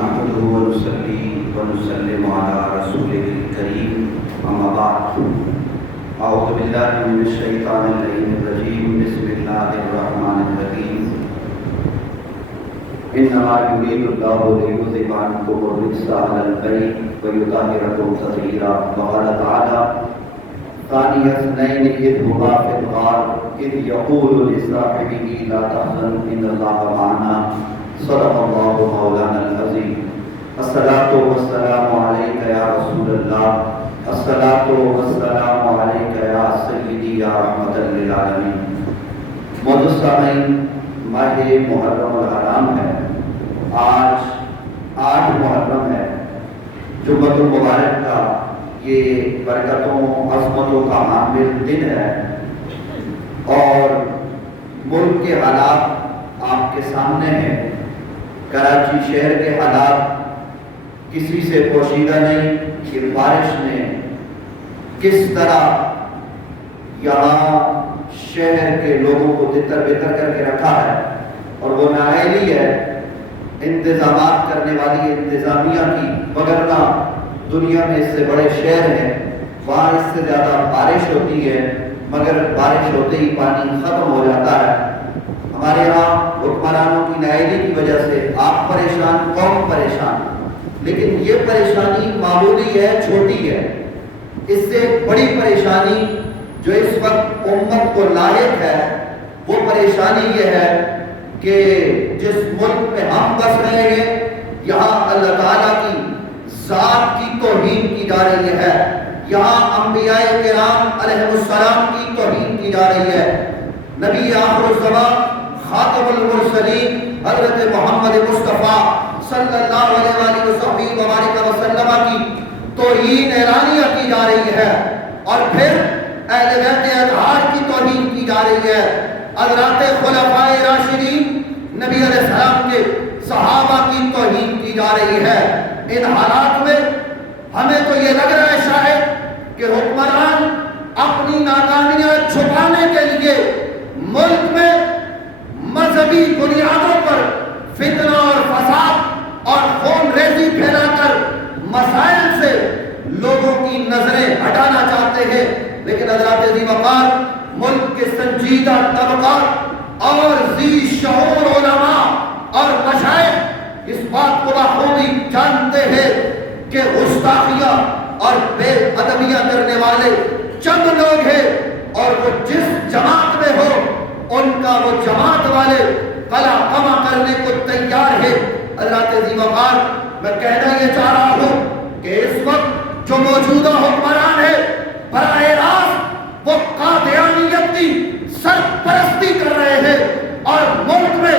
نحمده ونصلي ونسلم على رسوله الكريم أما بعد أعوذ بالله من الشيطان اللعين الرجيم بسم الله الرحمن الرحيم إنما يريد الله ليذهب عنكم الرجس أهل البيت ويطهركم تطهيرا وقال تعالى ثاني اثنين إذ هما في الغار إذ يقول لصاحبه لا تحزن إن الله معنا صدق الله مولانا العظيم الصلاة والسلام عليك يا رسول الله الصلاة والسلام عليك يا سيدي يا رحمة للعالمين معزز سامعین ماہ محرم الحرام ہے، آج 8 محرم ہے، جمعۃ المبارک کا یہ برکتوں عظمتوں کا حامل دن ہے اور ملک کے حالات آپ کے سامنے ہیں۔ کراچی شہر کے حالات کسی سے پوشیدہ نہیں کہ بارش نے کس طرح یہاں شہر کے لوگوں کو تتر بتر کر کے رکھا ہے، اور وہ نااہلی ہے انتظامات کرنے والی انتظامیہ کی، وگرنہ دنیا میں اس سے بڑے شہر ہیں وہاں اس سے زیادہ بارش ہوتی ہے، مگر بارش ہوتے ہی پانی ختم ہو جاتا ہے۔ ہمارے یہاں حکمرانوں کی نااہلی کی وجہ سے آپ پریشان، قوم پریشان، لیکن یہ پریشانی معمولی ہے، چھوٹی ہے۔ اس سے بڑی پریشانی جو اس وقت امت کو لاحق ہے وہ پریشانی یہ ہے کہ جس ملک میں ہم بس رہے ہیں یہاں اللہ تعالیٰ کی ذات کی توہین کی جا رہی ہے، یہاں انبیاء کرام علیہ السلام کی توہین کی جا رہی ہے۔ نبی آخر الزمان خاتم المرسلین حضرت محمد مصطفیٰ صلی اللہ علیہ وآلہ وسلم کی توہین اعلانیہ کی جا رہی ہے، اور پھر اہل بیت اطہار کی توہین کی جا رہی ہے، حضرات خلفائے راشدین نبی علیہ السلام کے صحابہ کی توہین کی جا رہی ہے۔ ان حالات میں ہمیں تو یہ لگ رہا ہے شاید کہ حکمران اپنی ناکامیاں چھپانے کے لیے ملک میں مذہبی بنیادوں پر فتنہ اور فساد اور خون ریزی پھیلا کر مسائل سے لوگوں کی نظریں ہٹانا چاہتے ہیں، لیکن حضرات ذی وقار ملک کے سنجیدہ طبقات اور ذی شعور علماء اور مشائخ اس بات کو بخوبی جانتے ہیں کہ گستاخیاں اور بے ادبیاں کرنے والے چند لوگ ہیں، اور وہ جس جماعت میں ہو ان کا وہ جماعت والے قلع قمع کرنے کو تیار ہے۔ حضرات ذی وقار میں کہنا یہ چاہ رہا ہوں کہ اس وقت جو موجودہ حکمران ہے براہ راست وہ قادیانیت کی سرپرستی کر رہے ہیں، اور ملک میں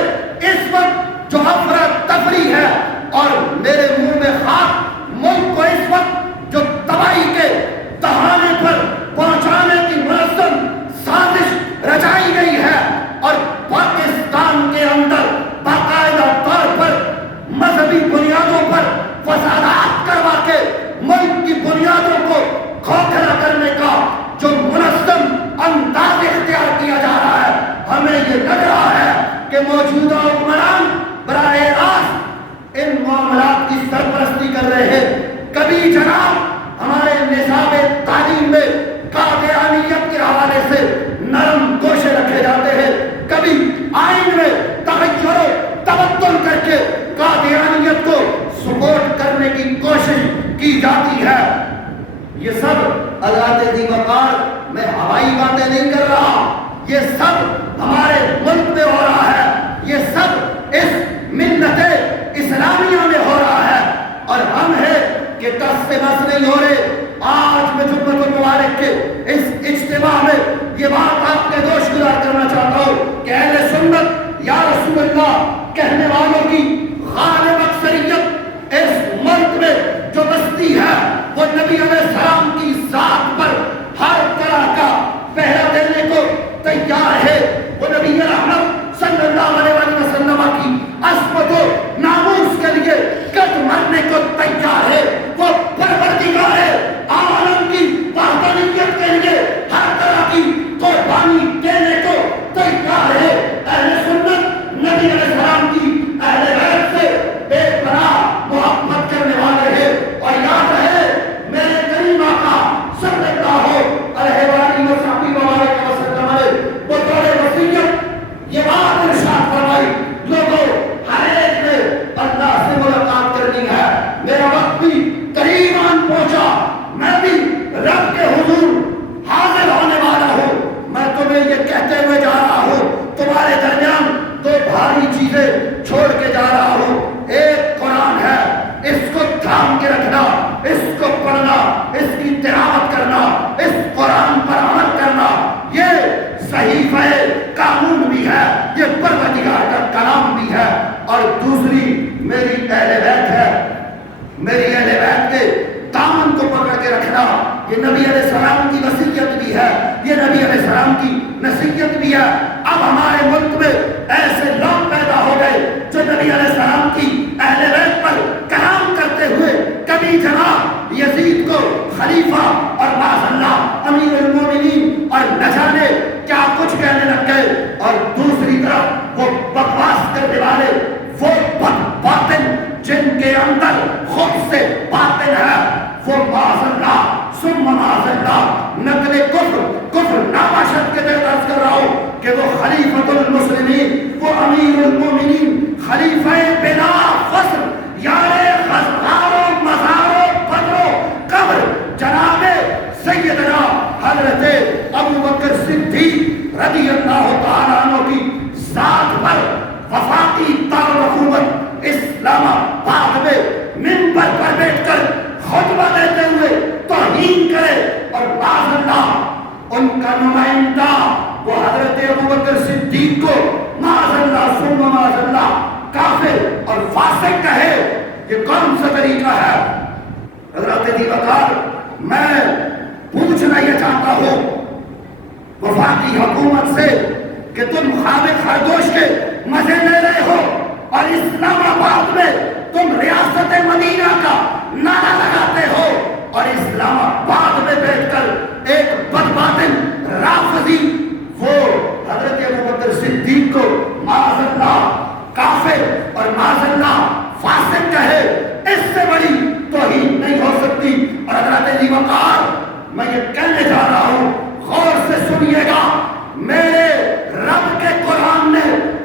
اس وقت جو افراتفری ہے اور میرے منہ میں خاک، ملک کو اس وقت جو تباہی کے دہانے پر پہنچانے کی منظم سازش رچائی گئی ہے، اور پاکستان کے اندر باقاعدہ طور پر مذہبی بنیادوں پر فسادات کروا کے ملک کی بنیادوں کو کھوکھلا کرنے کا جو منظم انداز اختیار کیا جا رہا ہے، ہمیں یہ لگ رہا ہے کہ موجودہ حکمران براہ راست ان معاملات کی سرپرستی کر رہے ہیں۔ کبھی جناب ہمارے نصاب تعلیم میں قادیانیت کے حوالے سے نرم گوشے رکھے جاتے ہیں، کبھی آئین میں تغیر و تبدل کر کے قادیانیت کو سپورٹ کرنے کی کوشش کی جاتی ہے۔ یہ سب حضرات ذی وقار میں ہوائی باتیں نہیں کر رہا، یہ سب ہمارے ملک میں ہو رہا ہے، یہ سب اس ملت اسلامیہ میں ہو رہا ہے، اور ہم ہیں کہ دس سے بس نہیں ہو رہے۔ آج میں جمعۃ المبارک کے اس اجتماع میں یہ بات آپ کے گوش گزار کرنا چاہتا ہوں کہ اہل سنت یا رسول اللہ کہنے والوں کی غالب اکثریت اس ملک میں جو بستی ہے وہ نبی علیہ السلام کی ذات پر ہر طرح کا پہرا دینے کو تیار ہے۔ وہ نبی رحمت صلی اللہ علیہ وسلم کی عصمت و ناموس کے لیے کٹ مرنے کو تیار ہے۔ وہ پروردگار عالم کی وحدانیت کے لیے ہر طرح کی قربانی دینے کو تیار ہے۔ اہل سنت نبی علیہ السلام کی، اہل دوسری میری اہل بیت ہے، میری اہل بیت کے دامن کو پکڑ کے رکھنا، یہ نبی علیہ السلام کی وصیت بھی ہے، یہ نبی علیہ السلام کی نصیحت بھی ہے۔ اب ہمارے ملک میں ایسے لوگ پیدا ہو گئے جو نبی علیہ السلام کی اہل بیت پر کلام کرتے ہوئے کبھی جناب یزید کو خلیفہ اور معاذ اللہ امیر المومنین اور نہ جانے کیا کچھ کہنے لگ گئے، اور دوسری طرف وہ بکواس کرنے والے، وہ باطن جن کے اندر خود سے باطن ہے، وہ معاذ اللہ ثم معاذ اللہ نقل کفر نامشد کے تحت عرض کر رہا ہوں کہ وہ خلیفۃ المسلمین، وہ امیر المومنین، خلیفہ بلا فصل، یار غزوار و مزار و بدر و قبر، جناب سیدنا حضرت ابو بکر صدیق رضی اللہ تعالیٰ عنہ کی ذات پر وفاقی دارالحکومت اسلام آباد میں منبر پر بیٹھ کر خطبہ دیتے ہوئے توہین کرے، اور معاذ اللہ ان کا نمائندہ وہ حضرت ابو بکر صدیق کو معاذ اللہ ثم معاذ اللہ کافر اور فاسق کہے، یہ کون سا طریقہ ہے؟ حضرت جی بکار، میں پوچھنا یہ چاہتا ہوں وفاقی حکومت سے کہ تم خواب خردوش کے مزے لے رہے ہو اور اسلام آباد میں تم ریاست مدینہ کا نعرہ لگاتے ہو، اور اسلام آباد میں بیٹھ کر ایک بدباطن رافضی وہ حضرت ابو بکر صدیق کو معاذ اللہ کافر اور معاذ اللہ فاسق کہے، اس سے بڑی توہین نہیں ہو سکتی۔ اور حضرت جی وقار، میں یہ کہنے جا رہا ہوں، غور سے سنیے گا، میرے رب کے قرآن نے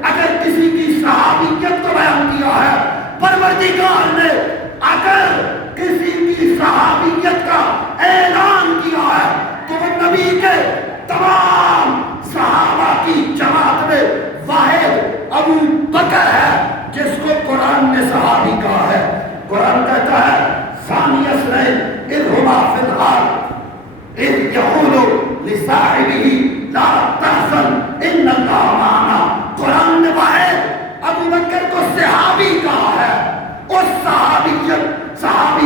اگر کسی کی صحابیت کو بیان کیا ہے، پروردگار نے اگر کسی کی صحابیت کا اعلان کیا ہے، تو وہ نبی کے تمام صحابہ کی جماعت میں واحد ابو بکر ہے جس کو قرآن نے صحابی کہا ہے۔ قرآن کہتا ہے ثانی اثنین اذ ہما فی الغار اذ یقول لصاحبہ لا تحزن ان اللہ معنا۔ قرآن نے واحد ابو بکر کو صحابی کہا ہے۔ اس صحابی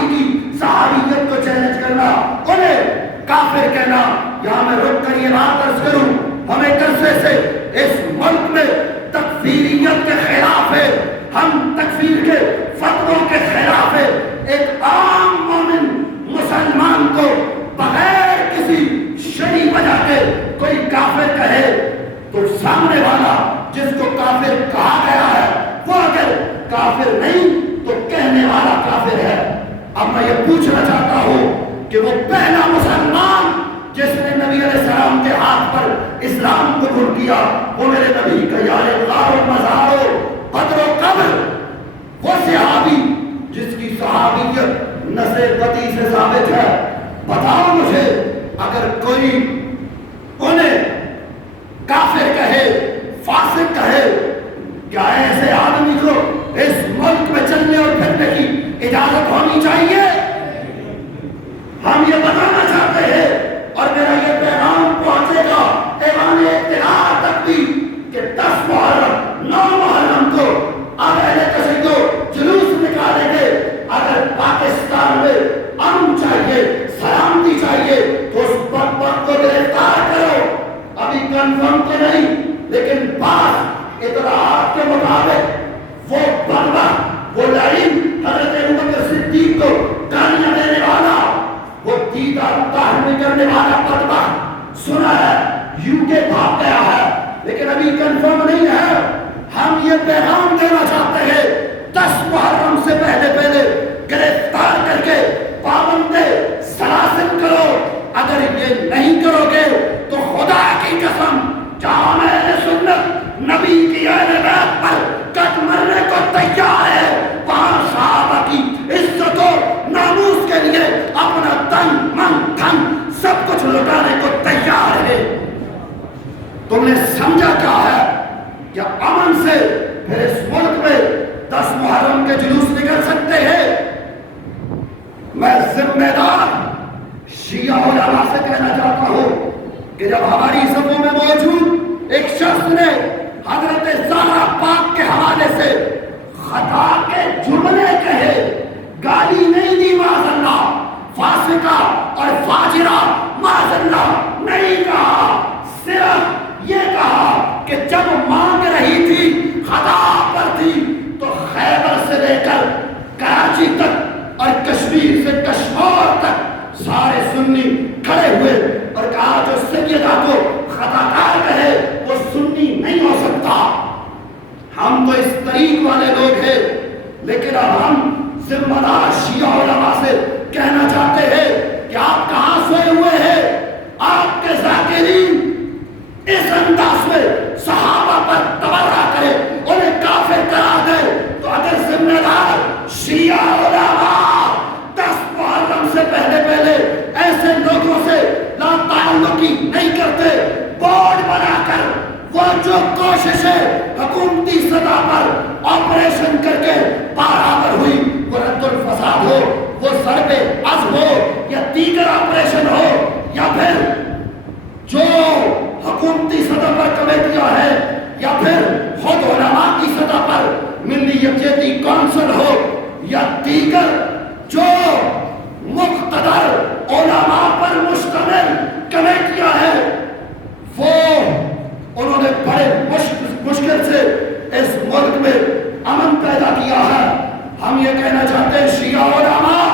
کی صحابیت کو چیلنج کرنا، انہیں کافر کہنا، یہاں میں رک کر یہ بات عرض کروں، ہمیں عرصے سے اس ملک میں تکفیریت کے خلاف ہے، ہم تکفیر کے فتووں کے خلاف ہے۔ ایک عام مومن مسلمان کو بغیر کسی شرعی وجہ کے کوئی کافر کہے تو سامنے والا جس کو کافر کہا گیا ہے وہ اگر کافر نہیں تو کہنے والا کافر ہے۔ اب میں یہ پوچھنا چاہتا ہوں کہ وہ پہلا مسلمان جس نے نبی علیہ السلام کے ہاتھ پر اسلام قبول کیا، وہ میرے نبی کا یار غار و مزار و بدر و قبر، وہ صحابی جس کی صحابیت نظر قطعی سے ثابت ہے۔ بتاؤ مجھے، اگر کوئی انہیں کافر کہے، فاسق کہے، کیا ایسے آدمی کو اس ملک میں چلنے اور پھرنے کی اجازت ہونی چاہیے؟ ہم یہ بتانا چاہتے ہیں اور میرا یہ پیغام پہنچے گا ایوان اطلاع تک بھی کہ 10 محرم 9 محرم کو اب اہل تشیع جلوس نکالیں گے۔ اگر پاکستان میں امن چاہیے، سلامتی چاہیے تو اس بدبخت کو گرفتار کرو۔ ابھی کنفرم تو نہیں لیکن بعض اطلاعات کے مطابق وہ بدبخت، وہ لعین حضرت ابو بکر صدیق کو گالیاں دینے والا، وہ دیدار طاہر کرنے والا بدبخت سنا ہے یو کے بھاگ گیا ہے، لیکن ابھی کنفرم نہیں ہے۔ ہم یہ پیغام دینا چاہتے ہیں 10 محرم سے پہلے گرفتار کر کے پابند سلاسل کرو۔ اگر یہ نہیں کرو گے تو خدا کی قسم جہاں اہل سنت نبی کی اہل بیت پر کٹ مرنے کو تیار ہے، وہاں صحابہ کی عزت و ناموس کے لیے اپنا تن من دھن سب کچھ لٹانے کو تیار ہے۔ تم نے سمجھا کیا ہے؟ کیا امن سے پھر اس ملک میں 10 محرم کے جلوس نکل سکتے ہیں؟ میں ذمہ دار شیعہ علماء سے کہنا چاہتا ہوں کہ جب ہماری صفوں میں موجود ایک شخص نے حضرت زہرا پاک کے حوالے سے خطا جملے کہے، گالی نہیں دی معاذ اللہ، فاسقہ اور فاجرہ معاذ اللہ نہیں کہا، صرف یہ کہا کہ جب مانگ رہی تھی خطا پر تھی تو خیبر سے لے کر کراچی تک اور کشمیر سے کشمیر تک سارے سنی کھڑے ہوئے اور کہا جو سیدہ کو خطا کار کہے وہ سنی نہیں ہو سکتا۔ ہم تو اس طریق والے لوگ ہیں، لیکن اب ہم ذمہ دار شیعہ علماء سے کہنا چاہتے ہیں کہ آپ کہاں سوئے ہوئے ہیں؟ آپ کے ذاکرین اس انداز میں صحابہ پر تبرہ کرے، انہیں کافر قرار دے، تو اگر ذمہ دار شیعہ علماء 10 محرم سے پہلے ایسے لوگوں سے لا تعلقی نہیں کرتے، بورڈ بنا کر وہ جو کوششیں حکومتی سطح پر آپریشن کر کے برابر ہوئی، وہ رد الفساد ہو، وہ ضرب عزم ہو، یا دیگر آپریشن ہو، یا پھر جو حکومتی سطح پر کمیٹیاں ہیں، یا پھر خود علماء کی سطح پر ملی یکجہتی کونسل ہو، یا دیگر جو مقتدر علماء پر مشتمل کمیٹیاں ہیں، وہ انہوں نے بڑے مشکل سے اس ملک میں امن پیدا کیا ہے۔ ہم یہ کہنا چاہتے ہیں شیعہ علماء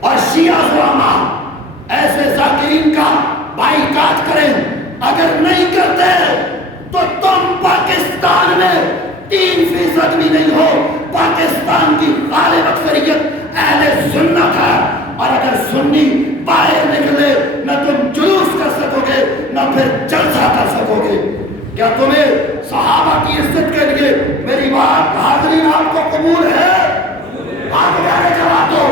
اور شیعہ زعماء ایسے ذاکرین کا بائیکاٹ کریں، اگر نہیں کرتے تو تم پاکستان میں 3% بھی نہیں ہو، پاکستان کی غالب اکثریت اہل سنت ہے، اور اگر سنی باہر نکلے نہ تم جلوس کر سکو گے نہ پھر جلسہ کر سکو گے۔ کیا تمہیں صحابہ کی عزت کے لیے میری بات حاضرین آپ کو قبول ہے؟ آپ میرے جواب دو۔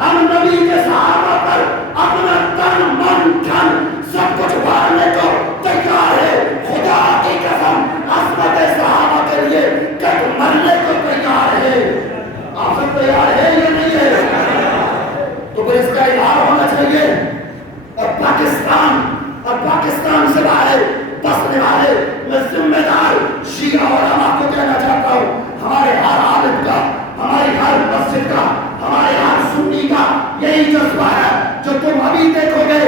ہم نبی کے صحابہ پر اپنا تن من دھن سب کچھ مارنے کو تیار ہے، خدا کی قسم عصمت صحابہ کے لیے کٹ مرنے کو تیار ہے۔ آپ سب تیار ہے یا نہیں ہے؟ تو پھر اس کا اظہار ہونا چاہیے، اور پاکستان سے باہر بسنے والے میں ذمہ دار شیعہ علماء کو کہنا چاہتا ہوں، ہمارے ہر عالم کا، ہماری ہر مسجد کا، ہمارے ہر سنی کا یہی جذبہ ہے جو تم ابھی دیکھو گے،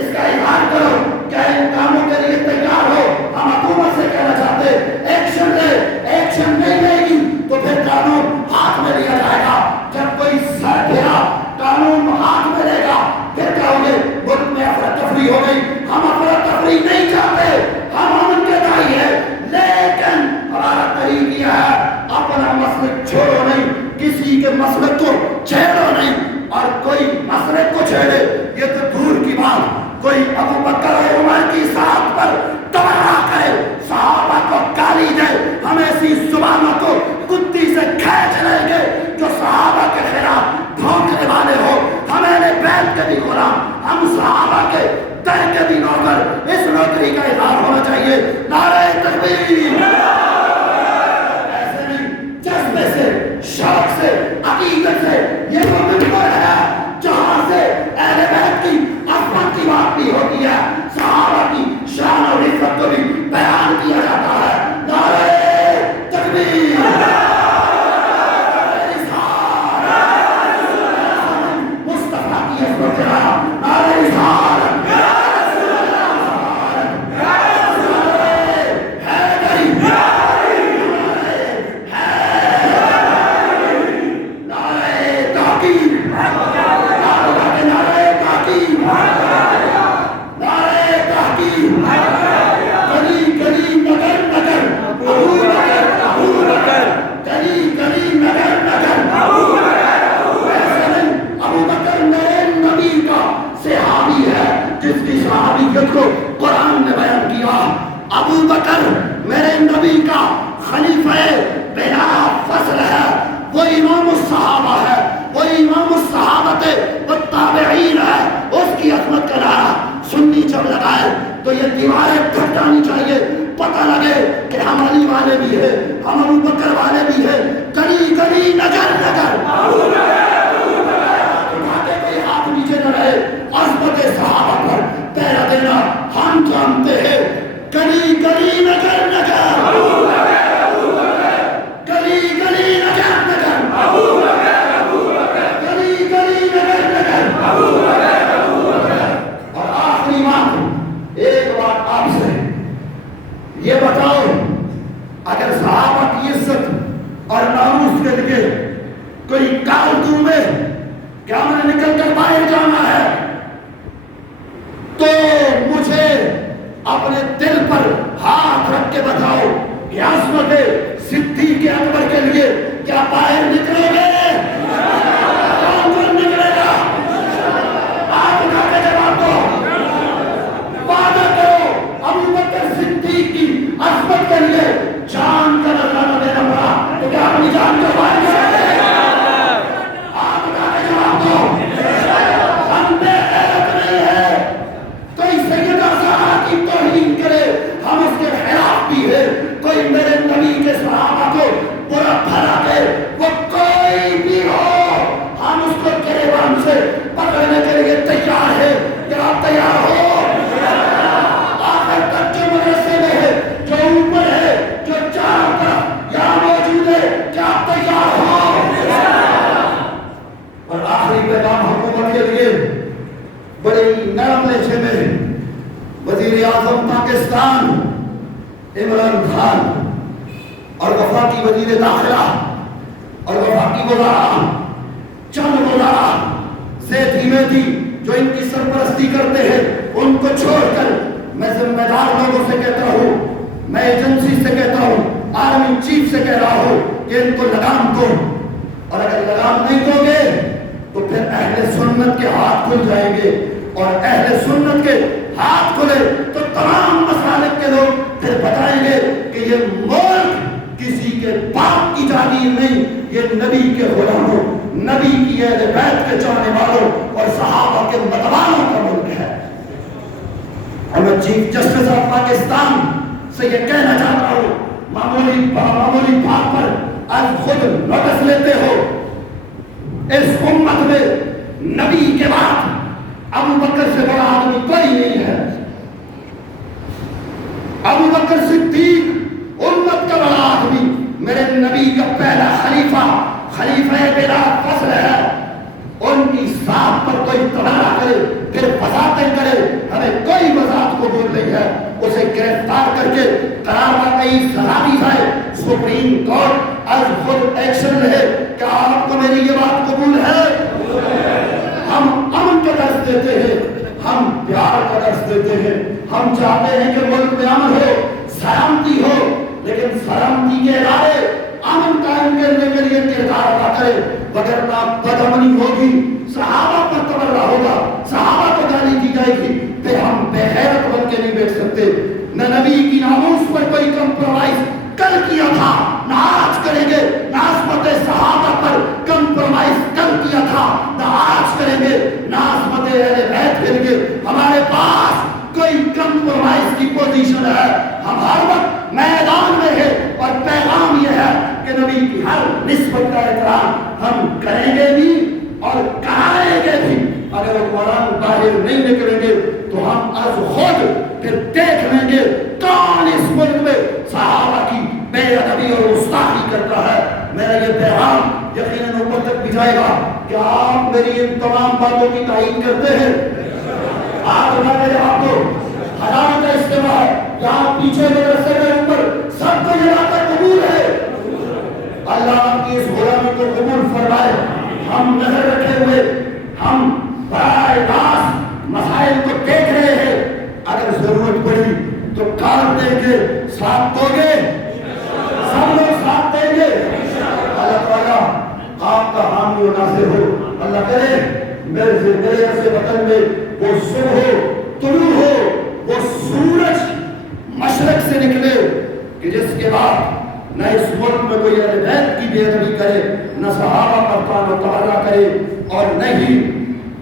اس کا اظہار کرو۔ کیا ان کاموں کے لیے تیار ہو؟ ہم حکومت سے کہنا چاہتے ہیں ایکشن لے، ایکشن نہیں لے گی تو پھر قانون ہاتھ میں لیا جائے گا۔ جب کوئی سر پھیرا قانون ہاتھ میں لے گا، پھر کہو گے ملک میں افراتفری ہو گئی۔ ہم افراتفری نہیں چاہتے، ہم امن کے داعی ہیں، لیکن ہمارا طریق یہ ہے اپنا مسلک چھوڑو نہیں، کسی کے مسلک کو چھیڑو نہیں، اور کوئی مسلک کو چھیڑے یہ تو دور کی بات، کوئی ابو بکر و عمر کی ساتھ پر تبرہ کرے، صحابہ کو گالی دے، ہم ایسی زبانوں کو کتی سے کھینچ لیں گے جو صحابہ کے خلاف بھونکنے والے ہو۔ ہم اہل بیت کے بھی غلام، ہم صحابہ کے در کے بھی نوکر، اس نوکری کا اظہار ہونا چاہیے۔ نعرہ تکبیر! ایسے نہیں، جذبے سے، شوق سے، عقیدت سے، یہ وہ ممبر ہے جہاں سے اہل بیت اور ناموس کے لیے کوئی کارکوں میں کیا میں نکل کر باہر جانا ہے تو مجھے اپنے دل پر ہاتھ رکھ کے بتاؤ کہ عصمت صدیق اکبر کے لیے کیا باہر نکلے گے؟ کون نکلے گا؟ آپ اٹھا کے جواب دو. وعدہ کرو ابو بکر صدیق کی عصمت کے لیے جان کا نذرانہ دینا پڑا تو کیا اپنی جان کو باہر کریں گے؟ آپ اٹھا کے جواب دو. ہم نے غیرت نہیں ہے کوئی سیدہ زہرا کی توہین کرے ہم اس کے خلاف بھی ہے. کوئی میرے نبی کے صحابہ کو برا بھلا کہ وہ کوئی بھی ہو ہم اس کو گریبان سے پکڑنے کے لیے تیار ہے. کیا آپ تیار ہو؟ آخر تک جو مدرسے میں ہے جو اوپر ہے جو چاروں طرف یہاں موجود ہے کیا آپ تیار ہو؟ اور آخری پیغام حکومت کے لیے بڑے نرم لہجے میں وزیر اعظم پاکستان عمران خان اور وفاقی وزیر داخلہ اور وفاقی وزراء چند وزراء زید حمیدی جو ان کی سرپرستی کرتے ہیں ان کو چھوڑ کر میں ذمہ دار لوگوں سے کہتا ہوں میں ایجنسی سے کہتا ہوں آرمی چیف سے کہہ رہا ہوں کہ ان کو لگام دو اور اگر لگام نہیں دو گے تو پھر اہل سنت کے ہاتھ کھل جائیں گے اور اہل سنت کے ہاتھ کھلے تو تمام مسالک کے لوگ پھر بتائیں گے کہ یہ ملک کسی کے باپ کی جاگیر نہیں یہ نبی کے غلاموں نبی کی اہل بیت کے چاہنے والوں اور صحابہ کے متوالوں کا ملک ہے. اور میں چیف جسٹس آف پاکستان سے یہ کہنا چاہتا ہوں معمولی بات پر آج خود نوٹس لیتے ہو. اس امت میں نبی کے بعد ابو بکر سے بڑا آدمی کوئی نہیں ہے. ابو بکر صدیق امت کا بڑا آدمی میرے نبی کا پہلا خلیفہ بلا فصل ہے. ان کی ذات پر کوئی تباہ کرے پھر وضاحتیں کرے ہمیں کوئی وضاحت قبول نہیں ہے. اسے گرفتار کر کے قرار سزا دی جائے. سپریم کورٹ از خود ایکشن لے. کیا آپ کو میری یہ بات قبول ہے؟ ہم امن کا درس دیتے ہیں ہم پیار کا درس دیتے ہیں. ہم چاہتے ہیں کہ ملک میں امن ہو سلامتی ہو لیکن سلامتی کے ادارے امن قائم کرنے کے لیے کردار ادا کرے وگرنہ بدامنی ہوگی صحابہ پر تبرہ ہوگا صحابہ کو گالی دی جائے گی پھر ہم بے غیرت بن کے نہیں بیٹھ سکتے. نہ نبی کی ناموس پر کوئی کمپرومائز کل کیا تھا نہ آج کریں گے. نہ عصمت صحابہ پر کمپرومائز کل کیا تھا نہ آج کریں گے. نہ عصمت اہل بیت کے لیے ہمارے پاس کوئی کمپرومائز کی پوزیشن ہے. ہم ہر وقت میدان میں ہے اور پیغام یہ ہے کہ نبی کی ہر نسبت کا احترام ہم کریں گے بھی اور کرائیں گے بھی. اگر قرآن باہر نہیں نکلیں گے تو ہم از خود پھر دیکھ لیں گے کون اس ملک میں صحابہ کی بے ادبی اور گستاخی کرتا ہے. میرا یہ پیغام یقیناً اوپر تک بھی جائے گا. کیا آپ میری ان تمام باتوں کی تائید کرتے ہیں؟ آپ ہمارے آپ کو ہزاروں کا اجتماع ہے یہاں پیچھے مدرسے میں اوپر سب کو یہ بات قبول ہے. اللہ آپ کی اس غلامی کو قبول فرمائے. ہم نظر رکھے ہوئے ہم براہ راست مسائل کو دیکھ رہے ہیں. اگر ضرورت پڑی تو کاٹ دیں گے. ساتھ دو گے؟ سب لوگ ساتھ دیں گے. اللہ تعالیٰ آپ کا حامی و ناصر ہو. اللہ کرے میرے ایسے وطن میں وہ صبح ہو طلوع ہو وہ سورج مشرق سے نکلے کہ جس کے بعد نہ اس ملک میں کوئی اہل بیت کی بے ادبی کرے نہ صحابہ پر طعن و تبرہ کرے اور نہ ہی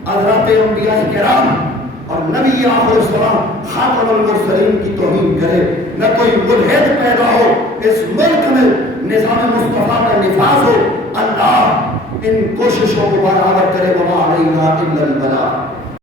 حضرات انبیاء کرام اور نبی آخر الزمان خاتم المرسلین کی توہین کرے. نہ کوئی ملحد پیدا ہو اس ملک میں نظام مصطفیٰ کا نفاذ ہو. اللہ ان کوششوں کو برابر کرے. وما علینا الا البلاغ.